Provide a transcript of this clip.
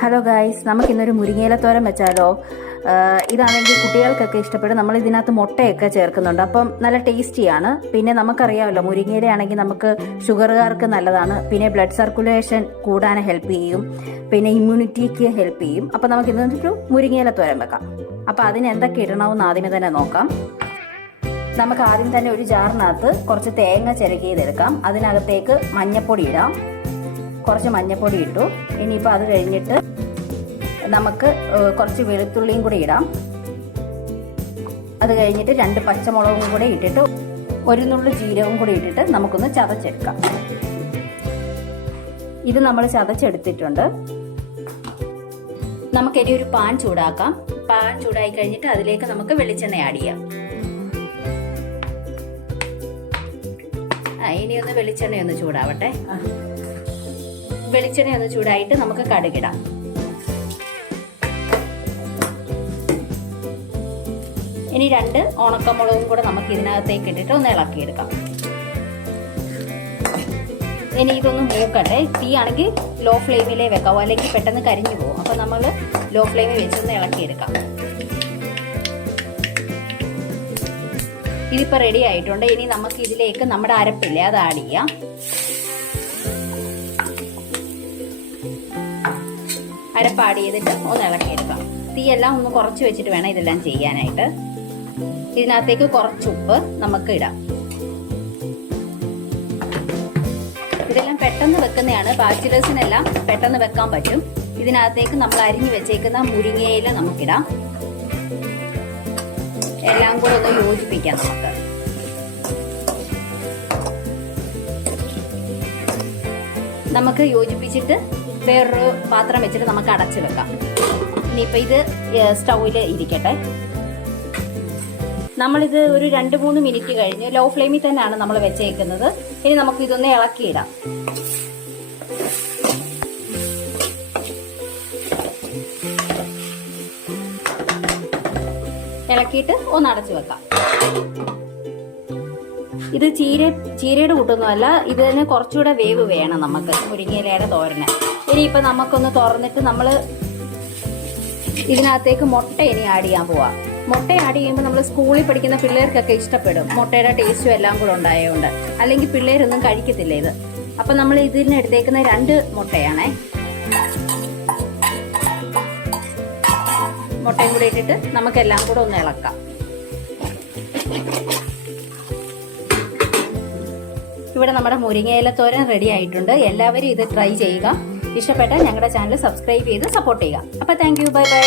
Hello guys നമുക്ക് ഇന്നൊരു മുരിങ്ങയിലത്തോരൻ വെച്ചാലോ ഇതാണെങ്കിൽ കുട്ടികൾക്കൊക്കെ ഇഷ്ടപ്പെടും നമ്മൾ ഇതിനകത്ത് മുട്ടയൊക്കെ ചേർക്കുന്നുണ്ട്. അപ്പം നല്ല ടേസ്റ്റിയാണ്. പിന്നെ നമുക്കറിയാമല്ലോ മുരിങ്ങയിലയാണെങ്കിൽ നമുക്ക് ഷുഗറുകാർക്ക് നല്ലതാണ്. പിന്നെ ബ്ലഡ് സർക്കുലേഷൻ കൂടാൻ ഹെൽപ്പ് ചെയ്യും. പിന്നെ ഇമ്മ്യൂണിറ്റിക്ക് ഹെൽപ്പ് ചെയ്യും. അപ്പം നമുക്ക് ഇന്നൊരു മുരിങ്ങയിലത്തോരൻ വെക്കാം. അപ്പം അതിന് എന്തൊക്കെ ഇടണമെന്ന് ആദ്യമേ തന്നെ നോക്കാം. നമുക്ക് ആദ്യം തന്നെ ഒരു ജാറിനകത്ത് കുറച്ച് തേങ്ങ ചിരകിയതെടുക്കാം. അതിനകത്തേക്ക് മഞ്ഞപ്പൊടി ഇടാം. കുറച്ച് മഞ്ഞപ്പൊടി ഇട്ടു. ഇനിയിപ്പോൾ അത് കഴിഞ്ഞിട്ട് നമുക്ക് കുറച്ച് വെളുത്തുള്ളിയും കൂടി ഇടാം. അത് കഴിഞ്ഞിട്ട് രണ്ട് പച്ചമുളകും കൂടി ഇട്ടിട്ട് ഒരു നുള്ളു ജീരകവും കൂടി ഇട്ടിട്ട് നമുക്കൊന്ന് ചതച്ചെടുക്കാം. ഇത് നമ്മൾ ചതച്ചെടുത്തിട്ടുണ്ട്. നമുക്കിനി ഒരു പാൻ ചൂടാക്കാം. പാൻ ചൂടായി കഴിഞ്ഞിട്ട് അതിലേക്ക് നമുക്ക് വെളിച്ചെണ്ണ ആഡ് ചെയ്യാം. ഇനി ഒന്ന് വെളിച്ചെണ്ണ ചൂടാവട്ടെ. വെളിച്ചെണ്ണ ഒന്ന് ചൂടായിട്ട് നമുക്ക് കടുകിടാം. ഇനി രണ്ട് ഉണക്കമുളകും കൂടെ നമുക്ക് ഇതിനകത്തേക്ക് ഇട്ടിട്ട് ഒന്ന് ഇളക്കിയെടുക്കാം. ഇനി ഇതൊന്ന് മൂക്കട്ടെ. തീ ആണെങ്കിൽ ലോ ഫ്ലെയിമിലേ വെക്കാം. അല്ലെങ്കിൽ പെട്ടെന്ന് കരിഞ്ഞു പോകും. അപ്പോൾ നമ്മൾ ലോ ഫ്ലെയിമിൽ വെച്ചൊന്ന് ഇളക്കിയെടുക്കാം. ഇതിപ്പോൾ റെഡി ആയിട്ടുണ്ട്. ഇനി നമുക്ക് ഇതിലേക്ക് നമ്മുടെ അരപ്പില്ലേ അത് ആഡ് ചെയ്യാം. അരപ്പ് ചെയ്തിട്ട് ഒന്ന് ഇളക്കിയെടുക്കാം. തീയെല്ലാം ഒന്ന് കുറച്ച് വെച്ചിട്ട് വേണം ഇതെല്ലാം ചെയ്യാനായിട്ട്. ഇതിനകത്തേക്ക് കുറച്ച് ഉപ്പ് നമുക്ക് ഇടാം. ഇതെല്ലാം പെട്ടെന്ന് വെക്കുന്നതാണ്. ബാച്ചിലേഴ്സിനെല്ലാം പെട്ടെന്ന് വെക്കാൻ പറ്റും. ഇതിനകത്തേക്ക് നമ്മൾ അരിഞ്ഞു വെച്ചേക്കുന്ന മുരിങ്ങയില നമുക്കിടാം. എല്ലാം കൂടെ ഒന്ന് യോജിപ്പിക്കാം നമുക്ക്. നമുക്ക് യോജിപ്പിച്ചിട്ട് വേറൊരു പാത്രം വെച്ചിട്ട് നമുക്ക് അടച്ച് വെക്കാം. ഇനിയിപ്പോൾ ഇത് സ്റ്റൗവിൽ ഇരിക്കട്ടെ. നമ്മളിത് ഒരു രണ്ട് മൂന്ന് മിനിറ്റ് കഴിഞ്ഞ് ലോ ഫ്ലെയിമിൽ തന്നെയാണ് നമ്മൾ വെച്ചേക്കുന്നത്. ഇനി നമുക്ക് ഇതൊന്ന് ഇളക്കിയിടാം. ഇളക്കിയിട്ട് ഒന്ന് അടച്ചു വെക്കാം. ഇത് ചീര ചീരയുടെ കൂട്ടൊന്നുമല്ല ഇതിന് കുറച്ചുകൂടെ വേവ് വേണം നമുക്ക്. മുരിങ്ങയിലയുടെ തോരന്. ഇനിയിപ്പോൾ നമുക്കൊന്ന് തുറന്നിട്ട് നമ്മൾ ഇതിനകത്തേക്ക് മുട്ട ഇനി ആഡ് ചെയ്യാൻ പോവാം. മുട്ട ആഡ് ചെയ്യുമ്പോൾ നമ്മൾ സ്കൂളിൽ പഠിക്കുന്ന പിള്ളേർക്കൊക്കെ ഇഷ്ടപ്പെടും. മുട്ടയുടെ ടേസ്റ്റും എല്ലാം കൂടെ ഉണ്ടായതുകൊണ്ട് അല്ലെങ്കിൽ പിള്ളേരൊന്നും കഴിക്കത്തില്ല ഇത്. അപ്പം നമ്മൾ ഇതിനെടുത്തേക്കുന്ന രണ്ട് മുട്ടയാണേ. മുട്ടയും കൂടി ഇട്ടിട്ട് നമുക്കെല്ലാം കൂടെ ഒന്ന് ഇളക്കാം. ഇവിടെ നമ്മുടെ മുരിങ്ങയില തോരൻ റെഡി ആയിട്ടുണ്ട്. എല്ലാവരും ഇത് ട്രൈ ചെയ്യുക. ഇഷ്ടപ്പെട്ടാൽ ഞങ്ങളുടെ ചാനൽ സബ്സ്ക്രൈബ് ചെയ്ത് സപ്പോർട്ട് ചെയ്യുക. അപ്പോൾ താങ്ക് യു ബൈ ബൈ